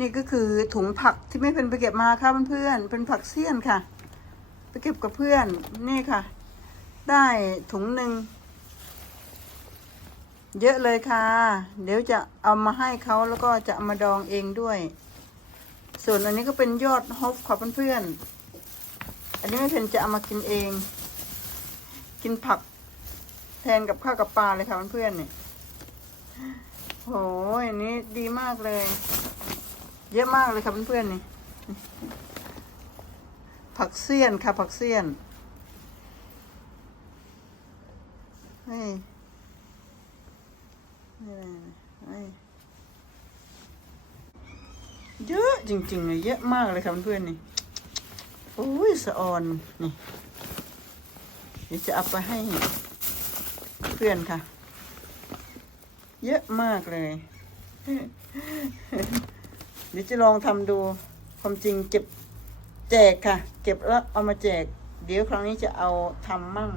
นี่ก็คือถุงผักที่ไม่เป็นไปเก็บมาค่ะเพื่อนๆเป็นผักเสี้ยนค่ะ ไปเก็บกับเพื่อนนี่ค่ะ ได้ถุงหนึ่งเยอะเลยค่ะ เดี๋ยวจะเอามาให้เขาแล้วก็จะามาดองเองด้วย ส่วนอันนี้ก็เป็นยอดฮอปค่ะเพื่อนๆอันนี้ไม่เพนจะเอามากินเอง กินผักแทนกับข้าวกับปลาเลยค่ะเพื่อนๆเนี่ยโหอันนี้ดีมากเลย เยอะมากเลยค่ะเพื่อนๆนี่ ผักเสี้ยนค่ะ ผักเสี้ยนเฮ้ยนี่นะเยเยอะจริงๆเลยเยอะมากเลยค่ะเพื่อนๆนี่โอ้ยสะออนนี่เดี๋ยวจะเอาไปให้เพื่อนค่ะ เยอะมากเลย เดี๋ยวจะลองทำดูความจริงเก็บแจกค่ะ เก็บแล้วเอามาแจก เดี๋ยวครั้งนี้จะเอาทำมั่ง